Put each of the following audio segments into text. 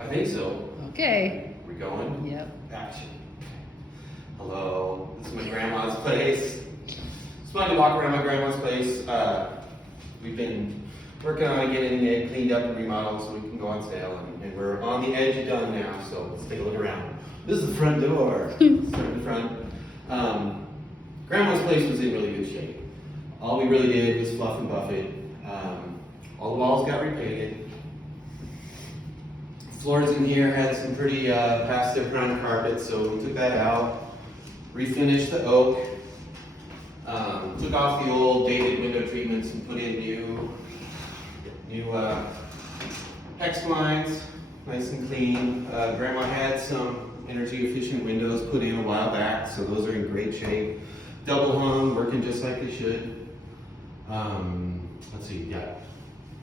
I think so. Okay. We're going? Yep. Action. Hello, this is my grandma's place. It's fun to walk around my grandma's place. We've been working on getting it cleaned up and remodeled so we can go on sale, and we're on the edge of done now, so let's take a look around. This is the front door. Start in the front. Grandma's place was in really good shape. All we really did was fluff and buff it. All the walls got repainted. Floors in here had some pretty past their brown carpet, so we took that out, refinished the oak, took off the old dated window treatments and put in new hex blinds, nice and clean. Grandma had some energy efficient windows put in a while back, so those are in great shape. Double hung, working just like they should. Let's see, yeah.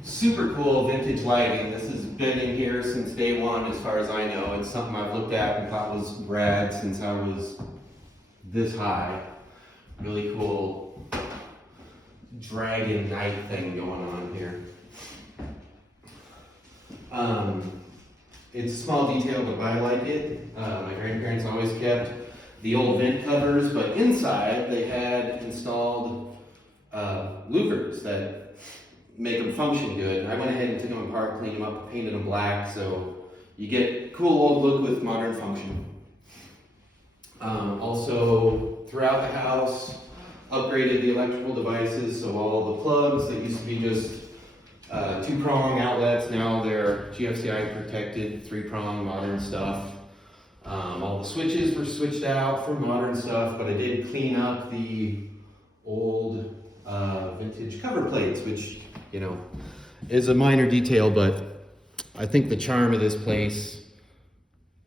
Super cool vintage lighting. This has been in here since day one as far as I know. It's something I've looked at and thought was rad since I was this high. Really cool dragon night thing going on here. It's a small detail, but I like it. My grandparents always kept the old vent covers, but inside they had installed louvers that make them function good. I went ahead and took them apart, cleaned them up, painted them black, so you get cool old look with modern function. Also, throughout the house, upgraded the electrical devices, so all the plugs that used to be just two-prong outlets, now they're GFCI protected, three-prong modern stuff. All the switches were switched out for modern stuff, but I did clean up the old vintage cover plates, which, you know, is a minor detail, but I think the charm of this place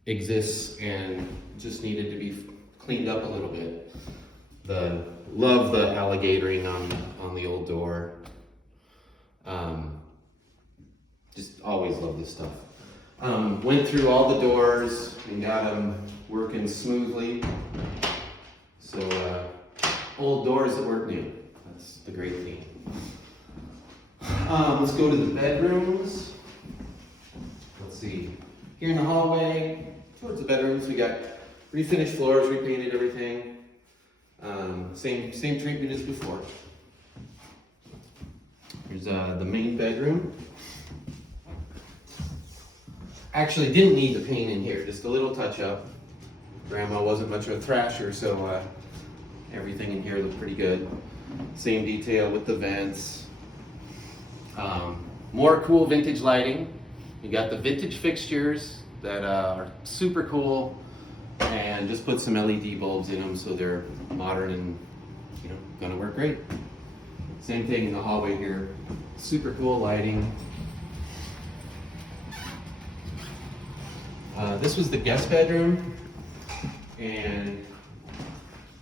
exists and just needed to be cleaned up a little bit. Love the alligatoring on the old door. Just always love this stuff. Went through all the doors and got them working smoothly. So old doors that work new. That's the great thing. Let's go to the bedrooms. Let's see. Here in the hallway, towards the bedrooms, we got refinished floors, repainted everything. Same treatment as before. Here's the main bedroom. Actually didn't need the paint in here, just a little touch up. Grandma wasn't much of a thrasher, so everything in here looked pretty good. Same detail with the vents. More cool vintage lighting. You got the vintage fixtures that are super cool, and just put some LED bulbs in them so they're modern and, you know, gonna work great. Same thing in the hallway here. Super cool lighting. This was the guest bedroom, and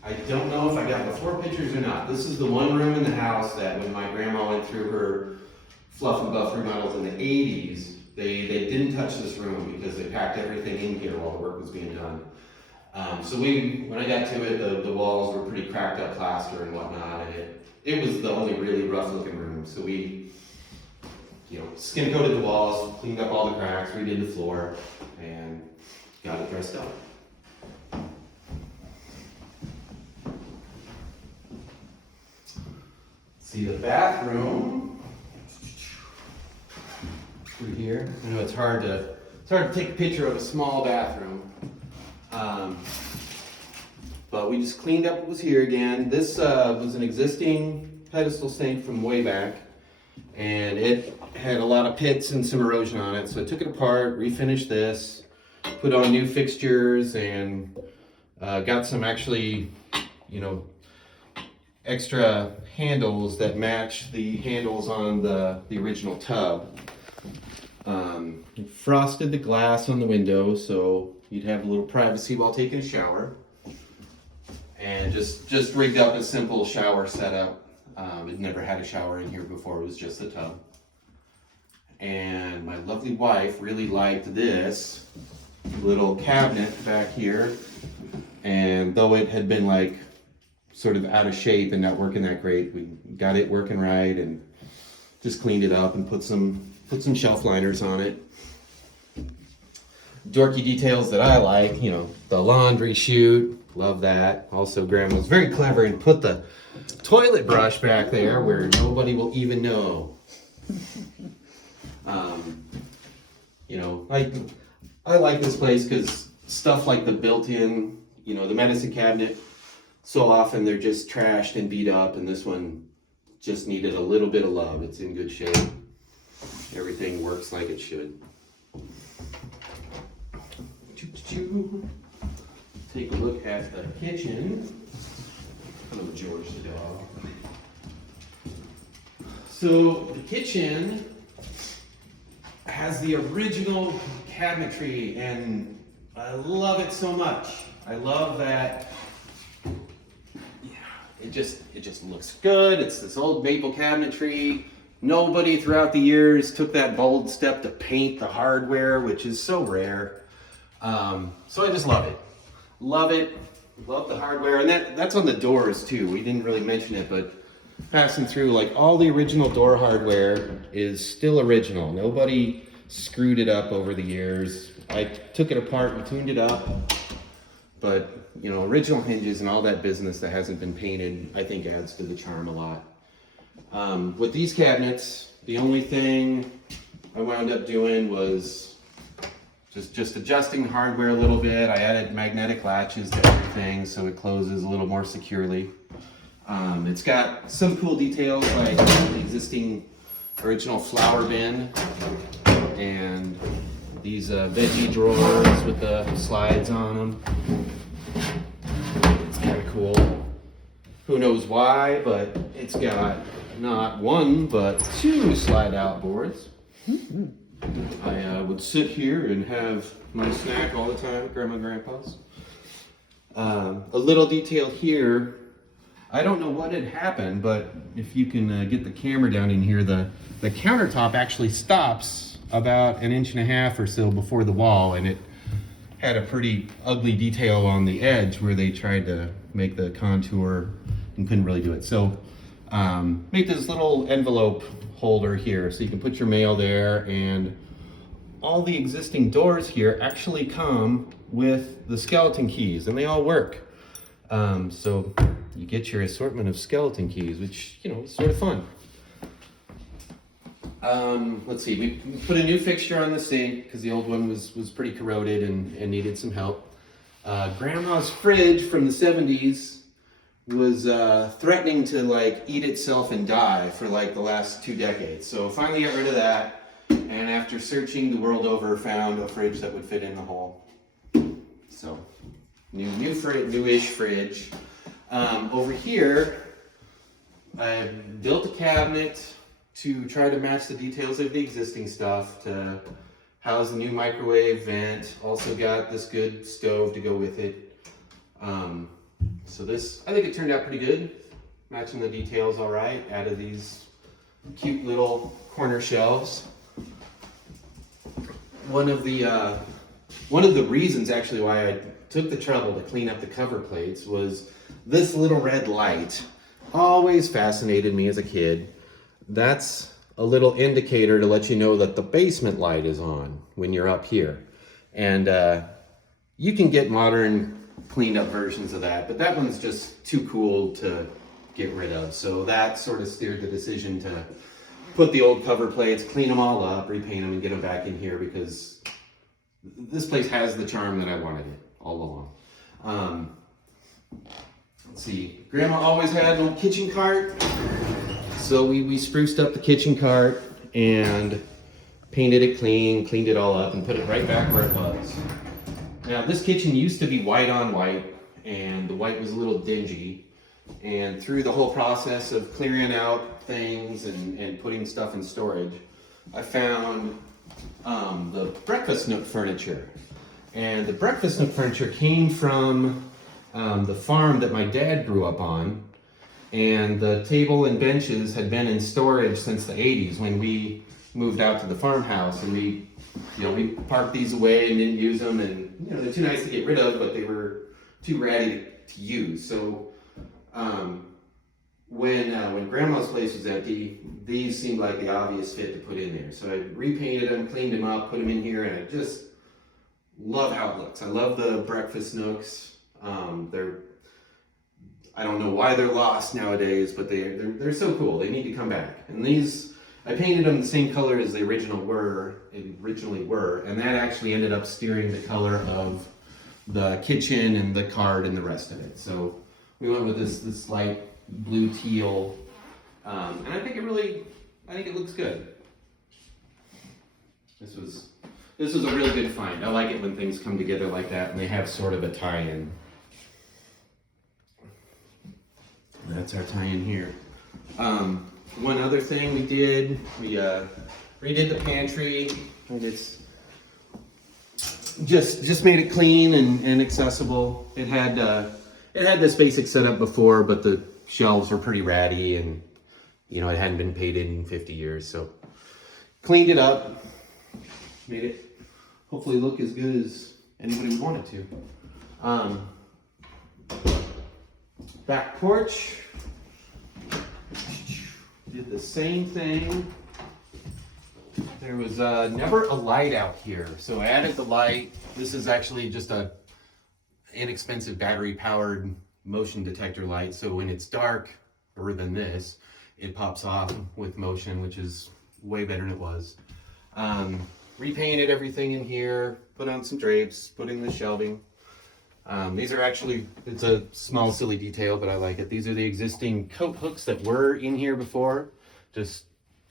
I don't know if I got before pictures or not. This is the one room in the house that when my grandma went through her fluff and buff remodels in the 80s, they didn't touch this room because they packed everything in here while the work was being done. So when I got to it, the walls were pretty cracked up plaster and whatnot, and it was the only really rough looking room. So we, you know, skin coated the walls, cleaned up all the cracks, redid the floor, and got it dressed up. See the bathroom through here. I know it's hard to take a picture of a small bathroom, but we just cleaned up what was here again. This was an existing pedestal sink from way back, and it had a lot of pits and some erosion on it, so I took it apart, refinished this, put on new fixtures, and got some actually, you know, extra handles that match the handles on the original tub. Frosted the glass on the window so you'd have a little privacy while taking a shower, and just rigged up a simple shower setup. I'd never had a shower in here before, it was just the tub. And my lovely wife really liked this little cabinet back here, and though it had been like sort of out of shape and not working that great, we got it working right and just cleaned it up and put some shelf liners on it. dorky details that I like, you know, the laundry chute, love that. Also, Grandma was very clever and put the toilet brush back there where nobody will even know. You know, I like this place because stuff like the built-in, you know, the medicine cabinet, so often they're just trashed and beat up, and this one just needed a little bit of love. It's in good shape. Everything works like it should. Take a look at the kitchen. Hello, George the dog. So the kitchen has the original cabinetry, and I love it so much. I love that. Yeah, it just looks good. It's this old maple cabinetry. Nobody throughout the years took that bold step to paint the hardware, which is so rare. So I just love it. Love it. Love the hardware. And that's on the doors too. We didn't really mention it, but passing through, like, all the original door hardware is still original. Nobody screwed it up over the years. I took it apart and tuned it up. But, you know, original hinges and all that business that hasn't been painted, I think adds to the charm a lot. With these cabinets, the only thing I wound up doing was just adjusting the hardware a little bit. I added magnetic latches to everything so it closes a little more securely. It's got some cool details like the existing original flour bin and these veggie drawers with the slides on them. It's kind of cool. Who knows why, but it's got not one, but two slide out boards. I would sit here and have my snack all the time at Grandma and Grandpa's. A little detail here. I don't know what had happened, but if you can get the camera down in here, the countertop actually stops about 1.5 inches or so before the wall, and it had a pretty ugly detail on the edge where they tried to make the contour and couldn't really do it. So make this little envelope holder here so you can put your mail there, and all the existing doors here actually come with the skeleton keys, and they all work. So you get your assortment of skeleton keys, which, you know, is sort of fun. Let's see, we put a new fixture on the sink because the old one was pretty corroded and needed some help. Grandma's fridge from the 70s was threatening to like eat itself and die for like the last 2 decades. So finally got rid of that, and after searching the world over, found a fridge that would fit in the hole. So newish fridge. Over here, I built a cabinet to try to match the details of the existing stuff to house the new microwave vent. Also got this good stove to go with it. So this, I think it turned out pretty good. Matching the details all right. Added these cute little corner shelves. One of the reasons actually why I took the trouble to clean up the cover plates was this little red light. Always fascinated me as a kid. That's a little indicator to let you know that the basement light is on when you're up here. And you can get modern cleaned up versions of that, but that one's just too cool to get rid of. So that sort of steered the decision to put the old cover plates, clean them all up, repaint them, and get them back in here because this place has the charm that I wanted it all along. Let's see, Grandma always had an old kitchen cart. So we spruced up the kitchen cart and painted it clean, cleaned it all up, and put it right back where it was. Now this kitchen used to be white on white, and the white was a little dingy. And through the whole process of clearing out things and putting stuff in storage, I found the breakfast nook furniture. And the breakfast nook furniture came from the farm that my dad grew up on. And the table and benches had been in storage since the 80s when we moved out to the farmhouse, and we parked these away and didn't use them, and they're too nice to get rid of, but they were too ratty to use. So when Grandma's place was empty, these seemed like the obvious fit to put in there. So I repainted them, cleaned them up, put them in here, and I just love how it looks. I love the breakfast nooks. I don't know why they're lost nowadays, but they're so cool. They need to come back. And these, I painted them the same color as they originally were, and that actually ended up steering the color of the kitchen and the card and the rest of it. So we went with this light blue teal, and I think it looks good. This was a really good find. I like it when things come together like that and they have sort of a tie-in. That's our tie-in here. One other thing we did, we redid the pantry, and it's just made it clean and accessible. It had this basic setup before, but the shelves were pretty ratty, and you know, it hadn't been painted in 50 years, so cleaned it up, made it hopefully look as good as anybody would want it to. Back porch, did the same thing. There was never a light out here, so I added the light. This is actually just a inexpensive battery-powered motion detector light, so when it's darker than this, it pops off with motion, which is way better than it was. Repainted everything in here, put on some drapes, put in the shelving. These are actually, it's a small silly detail, but I like it. These are the existing coat hooks that were in here before. Just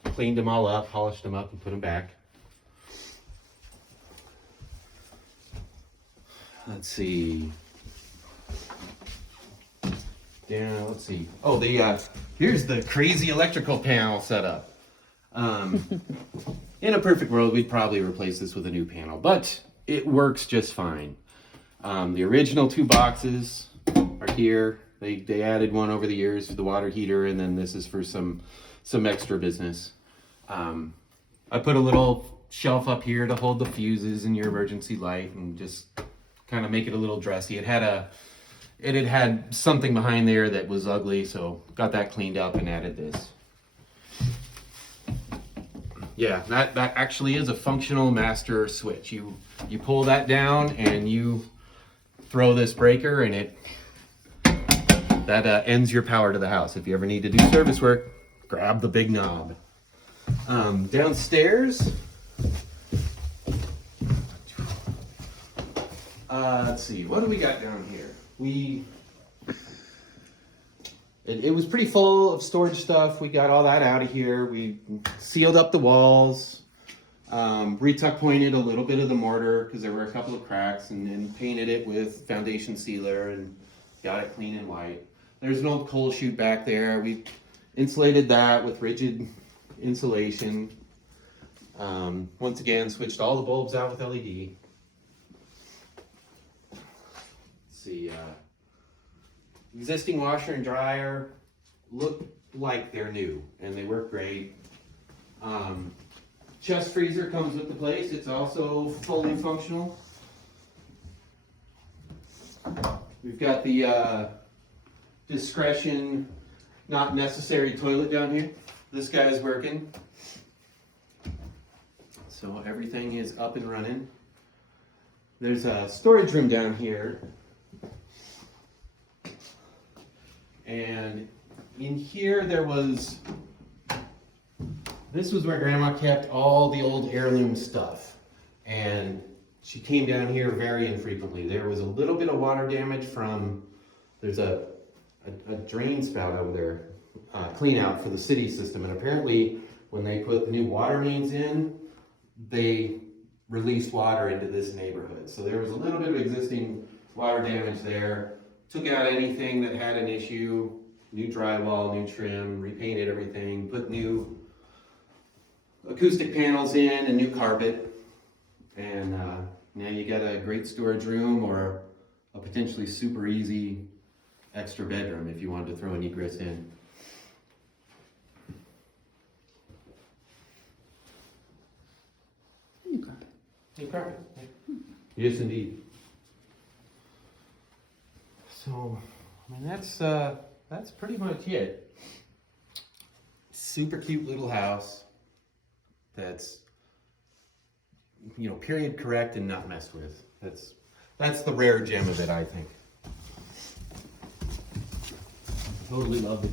cleaned them all up, polished them up, and put them back. Let's see. Yeah, let's see. Oh, here's the crazy electrical panel setup. In a perfect world, we'd probably replace this with a new panel, but it works just fine. The original 2 boxes are here. They added one over the years for the water heater, and then this is for some extra business. I put a little shelf up here to hold the fuses and your emergency light, and just kind of make it a little dressy. It had something behind there that was ugly, so got that cleaned up and added this. Yeah, that actually is a functional master switch. You pull that down and you throw this breaker, and that ends your power to the house. If you ever need to do service work, grab the big knob. Downstairs, let's see, what do we got down here? It was pretty full of storage stuff. We got all that out of here. We sealed up the walls, retuck pointed a little bit of the mortar because there were a couple of cracks, and painted it with foundation sealer and got it clean and white. There's an old coal chute back there. We insulated that with rigid insulation. Once again, switched all the bulbs out with LED. Let's see. Existing washer and dryer look like they're new, and they work great. Chest freezer comes with the place. It's also fully functional. We've got the discretion, not necessary toilet down here. This guy's working. So everything is up and running. There's a storage room down here. And in here this was where Grandma kept all the old heirloom stuff. And she came down here very infrequently. There was a little bit of water damage there's a drain spout over there, clean out for the city system. And apparently when they put the new water mains in, they released water into this neighborhood. So there was a little bit of existing water damage there. Took out anything that had an issue, new drywall, new trim, repainted everything, put new acoustic panels in and new carpet. And now you got a great storage room, or a potentially super easy extra bedroom if you wanted to throw an egress in. New carpet. New carpet. Yes, indeed. So, I mean, that's pretty much it. Super cute little house that's, period correct and not messed with. That's the rare gem of it, I think. Totally love it.